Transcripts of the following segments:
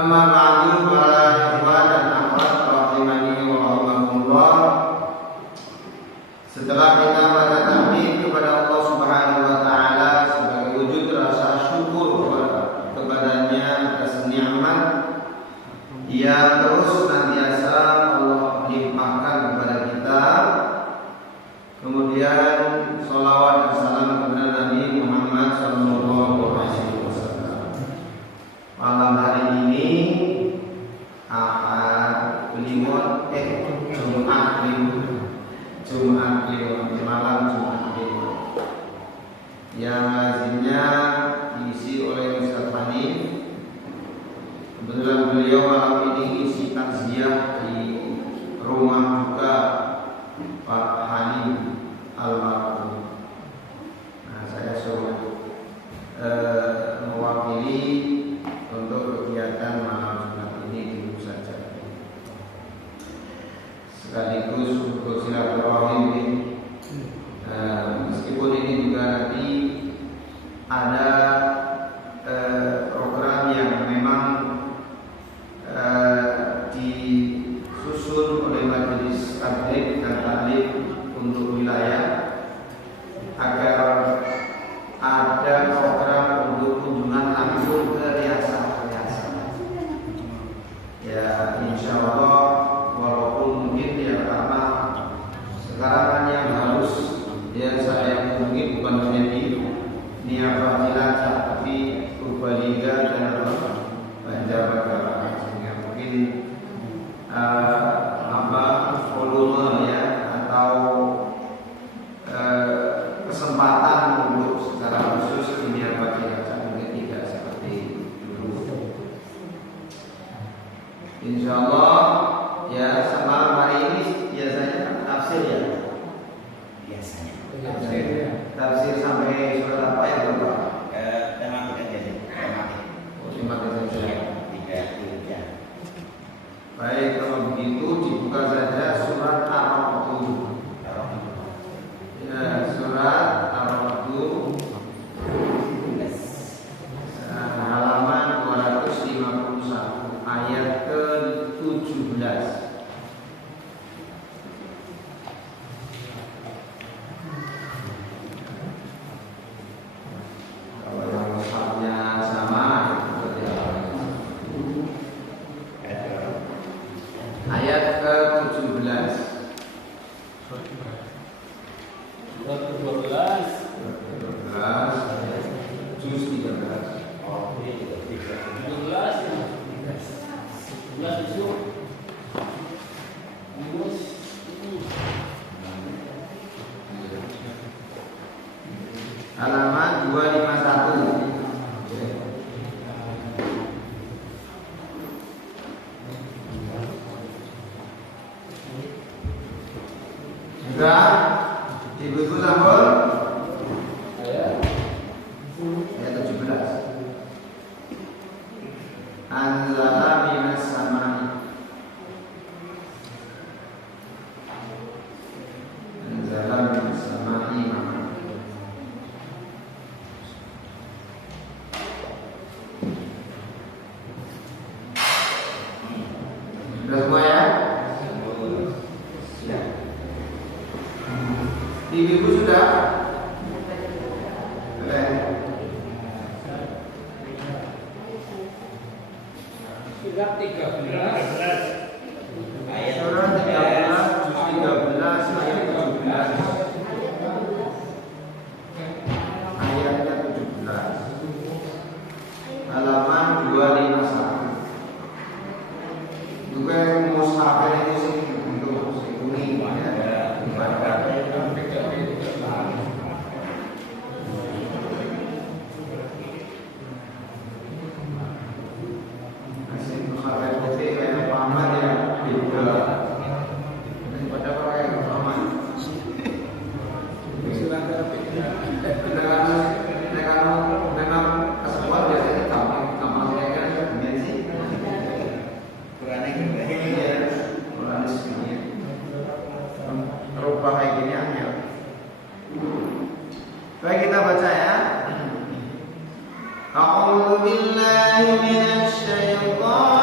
Amma ba'du para ikhwan dan akhwat rahimani wa rahimakumullah. Setelah kita bertakbir kepada Allah Subhanahu wa taala sebagai wujud rasa syukur kepadanya atas nikmat yang terus senantiasa Allah limpahkan kepada kita. Kemudian sholawat dan salam kepada Nabi Muhammad sallallahu alaihi wasallam. Malam hari ini Jumat Kliwon, malam Jumat Kliwon yang lazimnya diisi oleh Ustaz Hanif. Kebetulan beliau malam ini isi takziah di rumah duka Pak Hanif almarhum. Nah, saya suruh mewakili untuk kegiatan malam Jumat ini dulu saja. Sekaligus untuk silaturahim. Meskipun ini juga nanti ada program yang memang disusun oleh majelis taklim dan taklim untuk wilayah agar ada program untuk kunjungan langsung ke riasah-riasah. Ya, insya Allah. Walaupun mungkin ya karena sekarang kan yang harus ya saya mungkin bukan menjadi niabah Cilacap tapi Purbalingga dan Banjarnegara, sehingga mungkin volume ya atau kesempatan untuk secara khusus di niabah Cilacap mungkin tidak seperti dulu. Insya Allah. Ya, malam hari ini biasanya tafsir ya. Biasanya. Tafsir sampai surat apa ya Bapak? Tematik aja. Tematik. Oh, tematik saja. Tidak. Baik, kalau begitu dibuka saja surat Ar-Ra'd. Ya, surat Ar-Ra'd. Halaman 251 ayat ke-17. Ayat ke-17. Surat ke-12. Juz 13. Oh, 17. 11 itu. Halaman 251. Sudah ibu-ibu sambung ayat 17. Anzala minas samai. Anzala minas samai. Sudah semua ya? Siap. Ibu sudah? Surat 13. Ayat Surat 13, juz 13, ayat 17. Ayatnya 17. Halaman 251. Juga musafir itu sih untuk kuning ya. Baik, kita baca ya. A'udzu billahi minasy syaithanir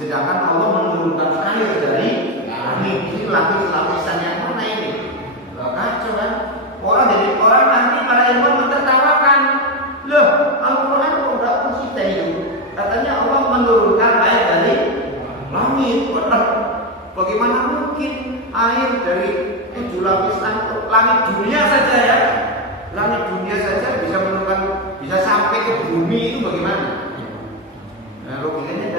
Sedangkan Allah menurunkan air dari langit. Ini lapis-lapisan yang mana ini? Bagaimana mungkin air dari 7 lapis langit dunia saja ya, langit dunia saja bisa menemukan, bisa sampai ke bumi itu bagaimana? Nah, logikanya